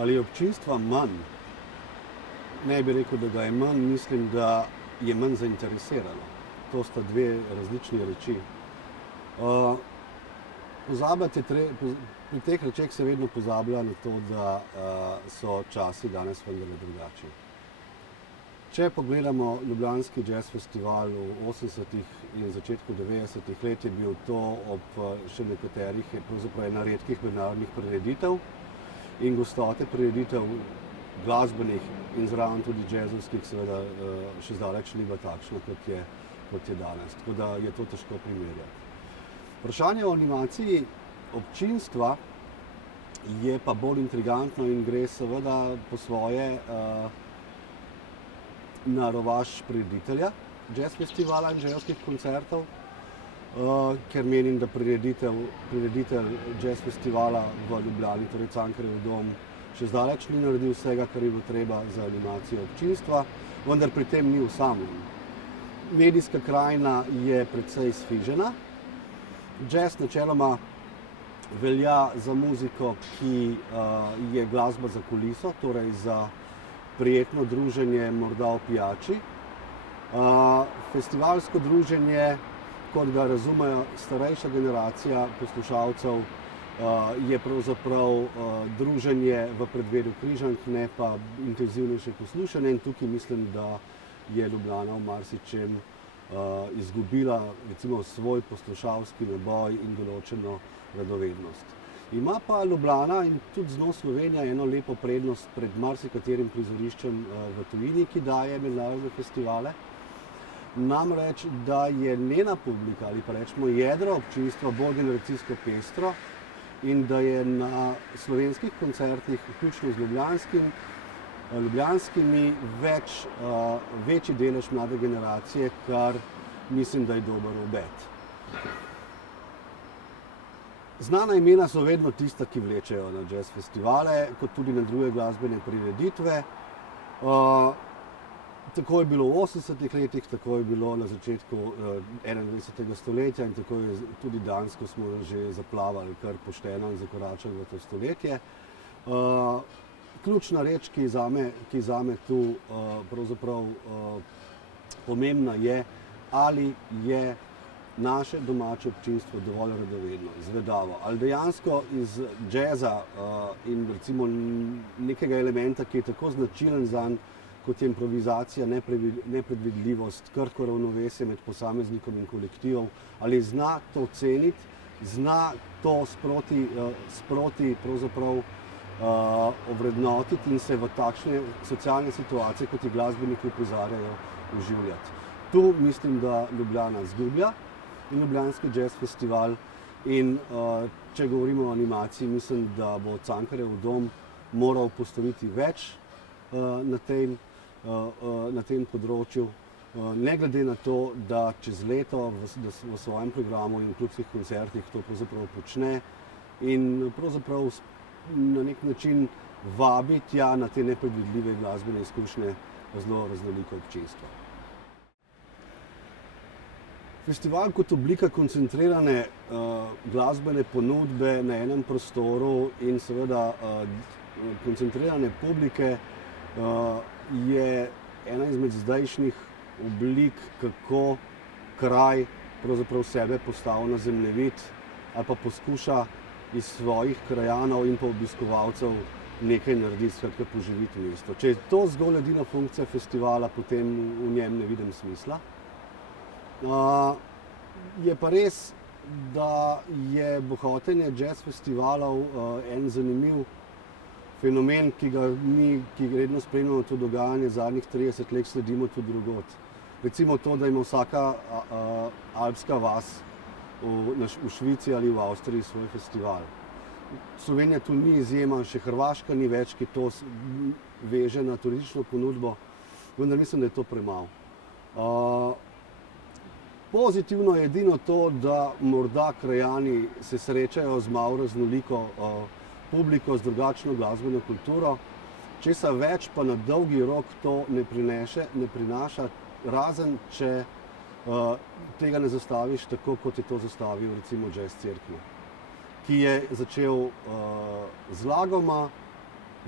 Ali je občinstva manj? Ne bi rekel, da ga je manj, mislim, da je manj zainteresirano. To sta dve različni reči. Pri teh rečeh se vedno pozablja na to, da so časi danes vendarle drugačni. Če pogledamo ljubljanski jazz festival v 80. in začetku 90. let, je bil to ob še nekaterih, pravzaprav ena redkih mednarodnih prireditev in gostote prireditev glasbenih in zraven tudi jazzovskih seveda še zdaleč ni bila takšna, kot je danes. Tako da je to težko primerjati. Vprašanje o animaciji občinstva je pa bolj intrigantno in gre seveda po svoje na rovaš prireditelja jazz festivala in jazzovskih koncertov, ker menim, da prireditelj jazz festivala v Ljubljani, torej Cankarjev dom, še zdaleč ni naredil vsega, kar je bilo treba za animacijo občinstva, vendar pri tem ni osamljen. Medijska krajina je precej sfižena. Jazz načeloma velja za muziko, ki je glasba za kuliso, torej za prijetno druženje, morda o pijači. Festivalsko druženje, kot ga razumejo starejša generacija poslušalcev, je pravzaprav druženje v predvedu križank, ne pa intenzivnejše poslušanje, in tukaj mislim, da je Ljubljana v marsičem izgubila recimo svoj poslušalski naboj in določeno radovednost. Ima pa Ljubljana in tudi z njo Slovenija eno lepo prednost pred marsikaterim prizoriščem v tujini, ki daje mednarodne festivale. Namreč, da je njena publika ali pa rečemo jedro občinstva bolj generacijsko pestro in da je na slovenskih koncertih, vključno z ljubljanskimi, večji delež mlade generacije, kar mislim, da je dober obet. Znana imena so vedno tista, ki vlečejo na jazz festivale, kot tudi na druge glasbene prireditve. Tako je bilo v 80. letih, tako je bilo na začetku 21. stoletja in tako je tudi danes, ko smo že zaplavali kar pošteno in zakoračali v to stoletje. Ključna reč, ki zame tu pravzaprav pomembna je, ali je naše domače občinstvo dovolj radovedno, zvedavo. Ali dejansko iz jazza in recimo nekega elementa, ki je tako značilen zanj, kot je improvizacija, nepredvidljivost, krhko ravnovesje med posameznikom in kolektivom, ali zna to ceniti, zna to sproti pravzaprav ovrednotiti in se v takšne socialne situacije, kot jih glasbeniki uprizarjajo, vživljati. Tu mislim, da Ljubljana izgublja in ljubljanski jazz festival in če govorimo o animaciji, mislim, da bo Cankarjev dom moral postoriti več na tem področju, ne glede na to, da čez leto v svojem programu in klubskih koncertih to pravzaprav počne in pravzaprav na nek način vabi tja na te nepredvidljive glasbene izkušnje zelo raznoliko občinstvo. Festival kot oblika koncentrirane glasbene ponudbe na enem prostoru in seveda koncentrirane publike je ena izmed zdajšnjih oblik, kako kraj pravzaprav sebe postavi na zemljevid ali pa poskuša iz svojih krajanov in pa obiskovalcev nekaj narediti, skratka poživiti mesto. Če je to zgolj edina funkcija festivala, potem v njem ne vidim smisla. Je pa res, da je bohotenje jazz festivalov en zanimiv fenomen, ki ga redno spremljamo to dogajanje zadnjih 30 let, sledimo tudi drugod. Recimo to, da ima vsaka alpska vas v Švici ali v Avstriji svoj festival. Slovenija tu ni izjema, še Hrvaška ni več, ki to veže na turistično ponudbo, vendar mislim, da je to premalo. Pozitivno je edino to, da morda krajani se srečajo z malo raznoliko publiko, z drugačno glasbeno kulturo, česa več pa na dolgi rok to ne prinaša, razen če tega ne zastaviš tako, kot je to zastavil recimo Jazz Cerkno, ki je začel zlagoma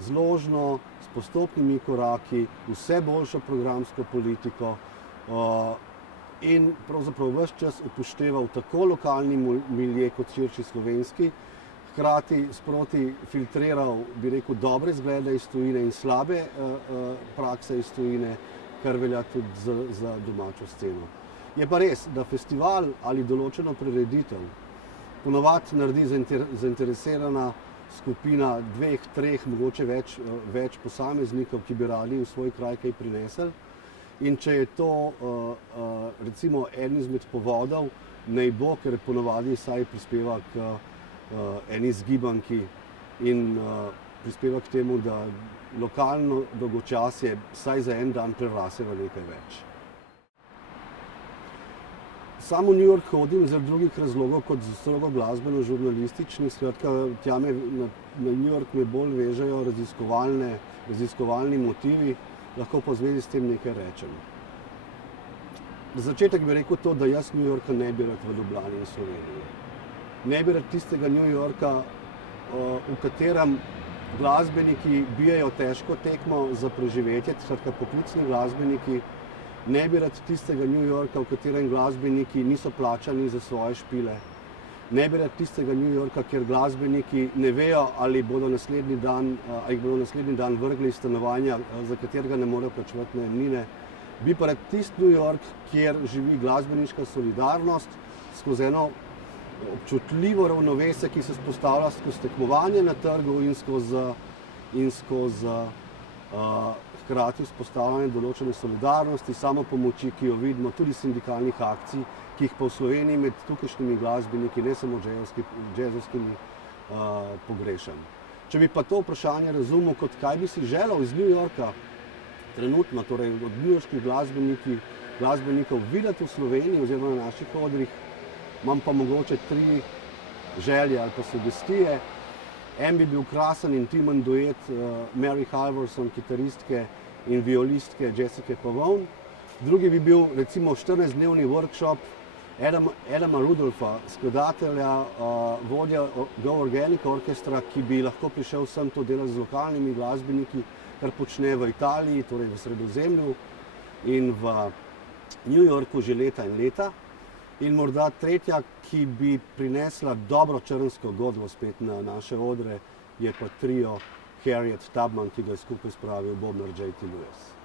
zložno, s postopnimi koraki, vse boljšo programsko politiko in pravzaprav ves čas upošteval tako lokalni milje kot širši slovenski, hkrati sproti filtriral, bi rekel, dobre zglede iz tujine in slabe prakse iz tujine, kar velja tudi za domačo sceno. Je pa res, da festival ali določeno prireditev ponavadi naredi zainteresirana skupina 2, 3, mogoče več posameznikov, ki bi radi v svoj kraj kaj prinesli. In če je to recimo eden izmed povodov, naj bo, ker ponavadi saj prispeva k eni zgibanki in prispeva k temu, da lokalno dolgočasje vsaj za en dan prerase v nekaj več. Sam v New York hodim zaradi drugih razlogov kot strogo glasbeno-žurnalističnih, skratka, tja na New York me bolj vežejo raziskovalni motivi, lahko pa v zvezi s tem nekaj rečem. Za začetek bi rekel to, da jaz New Yorka ne bi rad v Ljubljani in Sloveniji. Ne bi rad tistega New Yorka, v katerem glasbeniki bijejo težko tekmo za preživetje, skratka poklicni glasbeniki. Ne bi rad tistega New Yorka, v katerem glasbeniki niso plačani za svoje špile. Ne bi rad tistega New Yorka, kjer glasbeniki ne vejo, ali bodo naslednji dan vrgli iz stanovanja, za katerega ne morejo plačevati najemnine. Bi pa rad tisti New York, kjer živi glasbeniška solidarnost skozi eno občutljivo ravnovesje, ki se vzpostavlja skozi tekmovanje na trgu in skozi hkrati vzpostavljanje določene solidarnosti, samopomoči, ki jo vidimo, tudi sindikalnih akcij, ki jih pa v Sloveniji med tukajšnjimi glasbeniki, ne samo džezovskimi, pogrešam. Če bi pa to vprašanje razumel kot kaj bi si želel iz New Yorka trenutno, torej od newyorških glasbenikov videti v Sloveniji oziroma na naših odrih, imam pa mogoče 3 želje ali pa sugestije. En bi bil krasen intimen duet Mary Halvorson, kitaristke in violistke Jessica Pavone. Drugi bi bil recimo 14-dnevni workshop Adama Rudolfa, skladatelja, vodja Go Organic Orchestra, ki bi lahko prišel sem to delati z lokalnimi glasbeniki, kar počne v Italiji, torej v Sredozemlju in v New Yorku že leta in leta. In morda tretja, ki bi prinesla dobro črnsko godbo spet na naše odre, je pa trio Harriet Tubman, ki ga je skupaj spravil bobnar J.T. Lewis.